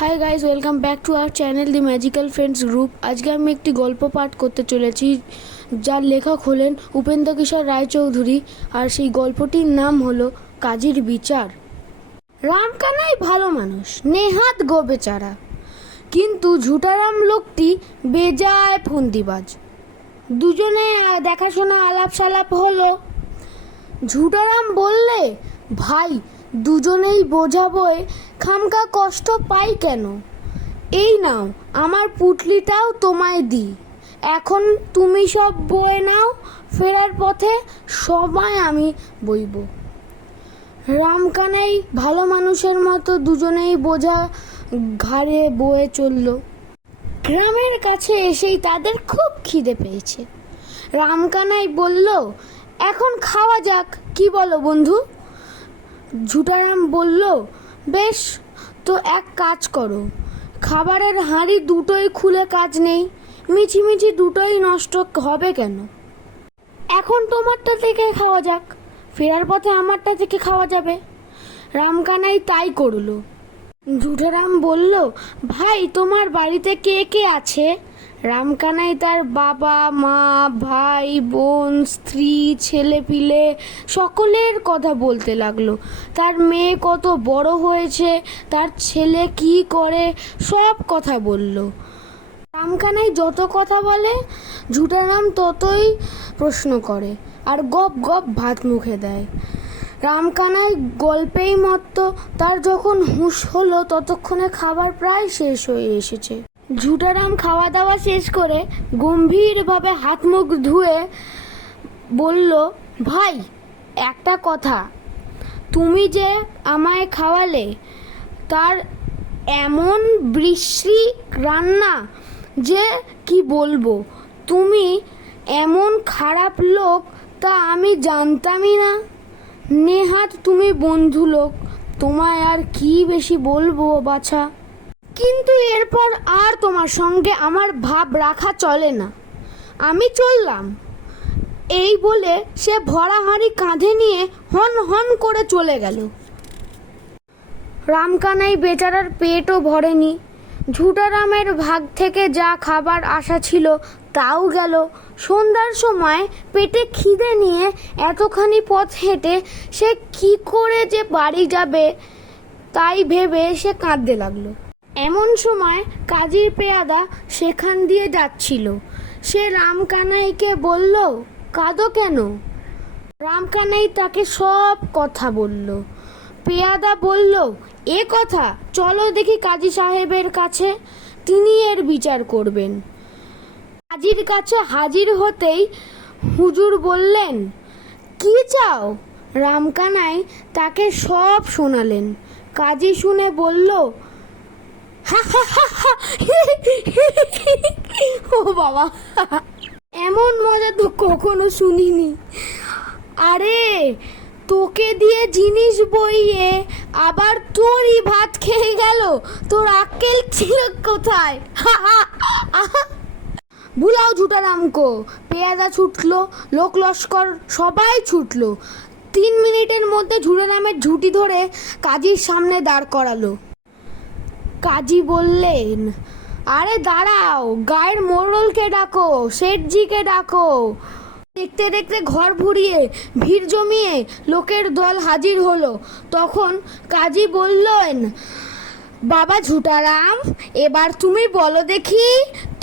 Hi guys, welcome back to our channel the magical friends group. আজকে আমি একটি গল্প পাঠ করতে চলেছি, যার লেখক হলেন উপেন্দ্র কিশোর রায়চৌধুরী। আর সেই গল্পটির নাম হলো কাজীর বিচার। রামকানাই ভালো মানুষ, নেহাত গো বেচারা, কিন্তু ঝুটারাম লোকটি বেজায় ফন্দিবাজ। দুজনে দেখাশোনা আলাপ সালাপ হলো। ঝুটারাম বললে, ভাই দুজনেই বোঝাবই, খামকা কষ্ট পাই কেন? এই নাও, আমার পুটলিটাও তোমায় দিই, এখন তুমি সব বয়ে নাও, ফেরার পথে সময় আমি বইব। রামকানাই ভালো মানুষের মতো দুজনেই বোঝা ঘাড়ে বয়ে চলল। গ্রামের কাছে এসেই তাদের খুব খিদে পেয়েছে। রামকানাই বলল, এখন খাওয়া যাক, কি বলো বন্ধু? ঝুটারাম বলল, বেশ, তো এক কাজ করো, খাবারের হাঁড়ি দুটোই খুলে কাজ নেই, মিছিমিছি দুটোই নষ্ট হবে কেন? এখন তোমারটা থেকে খাওয়া যাক, ফেরার পথে আমারটা থেকে খাওয়া যাবে। রামকানাই তাই করলো। ঝুটারাম বলল, ভাই তোমার বাড়িতে কে কে আছে? রামকানাই তার বাবা মা, ভাই বোন, স্ত্রী, ছেলে পিলে সকলের কথা বলতে লাগলো। তার মেয়ে কত বড় হয়েছে, তার ছেলে কি করে, সব কথা বলল। রামকানাই যত কথা বলে, ঝুটারাম ততই প্রশ্ন করে আর গপ গপ ভাত মুখে দেয়। রামকানাই গল্পেই মত্ত। তার যখন হুঁশ হলো ততক্ষণে খাবার প্রায় শেষ হয়ে এসেছে। ঝুটারাম খাওয়া দাওয়া শেষ করে গম্ভীরভাবে হাত মুখ ধুয়ে বলল, ভাই একটা কথা, তুমি যে আমায় খাওয়ালে, তার এমন বিশ্রী রান্না যে কি বলবো, তুমি এমন খারাপ লোক তা আমি জানতামই না। নেহাত তুমি বন্ধু লোক, তোমায় আর কি বেশি বলবো বাছা, কিন্তু এরপর আর তোমার সঙ্গে আমার ভাব রাখা চলে না, আমি চললাম। এই বলে সে ভরা হাঁড়ি কাঁধে নিয়ে হন হন করে চলে গেল। রামকানাই বেচারার পেটও ভরেনি। ঝুটারামের ভাগ থেকে যা খাবার আশা ছিল তাও গেল। সন্ধ্যার সময় পেটে খিদে নিয়ে এতখানি পথ হেঁটে সে কি করে যে বাড়ি যাবে তাই ভেবে সে কাঁদতে লাগলো। এমন সময় কাজীর পেয়াদা সেখান দিয়ে যাচ্ছিল। সে রামকানাইকে বলল, কাঁদো কেন? রামকানাই তাকে সব কথা বলল। পেয়াদা বলল, এ কথা, চলো দেখি কাজী সাহেবের কাছে, তিনি এর বিচার করবেন। কাজীর কাছে হাজির হতেই হুজুর বললেন, কি চাও? রামকানাই তাকে সব শোনালেন। কাজী শুনে বলল, ও বাবা, এমন মজা তো কখনো শুনিনি। আরে তোকে দিয়ে জিনিস বইয়ে আবার তোরই ভাত খেয়ে গেল, তোর আক্কেল ছিল কোথায়? বুলাও ঝুটারামকো। পেয়াদা ছুটলো, লোক লস্কর সবাই ছুটলো। 3 মিনিটের মধ্যে ঝুটারামের ঝুঁটি ধরে কাজীর সামনে দাঁড় করালো। কাজী বললেন, আরে দাঁড়াও, গায়ের মোড়লকে ডাকো, শেঠজিকে ডাকো। দেখতে দেখতে ঘর ভরিয়ে ভিড় জমিয়ে লোকের দল হাজির হলো। তখন কাজী বললেন, বাবা ঝুটারাম, এবার তুমি বলো দেখি,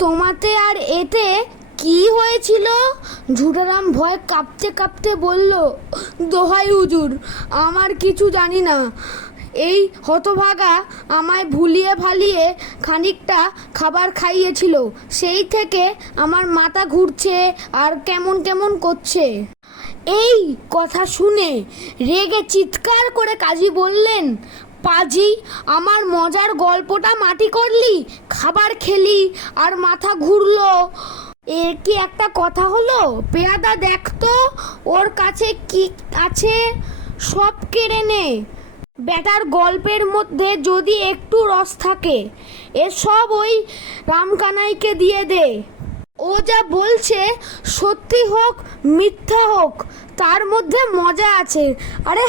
তোমাতে আর এতে কি হয়েছিল? ঝুটারাম ভয় কাঁপতে কাঁপতে বলল, দোহাই হুজুর, আমার কিছু জানি না। এই হতভাগা আমায় ভুলিয়ে ভালিয়ে খানিকটা খাবার খাইয়েছিল, সেই থেকে আমার মাথা ঘুরছে আর কেমন কেমন করছে। এই কথা শুনে রেগে চিৎকার করে কাজী বললেন, পাজি, আমার মজার গল্পটা মাটি করলি, খাবার খেলি আর মাথা ঘুরলো, এর কি একটা কথা হলো? পেয়াদা দেখতো ওর কাছে কি আছে, সব কেড়ে নে। বেটার গল্পের মধ্যে যদি একটু রস থাকে, এসব ওই রামকানাইকে দিয়ে দে। ও যা বলছে সত্যি হোক মিথ্যা হোক, তার মধ্যে মজা আছে। আরে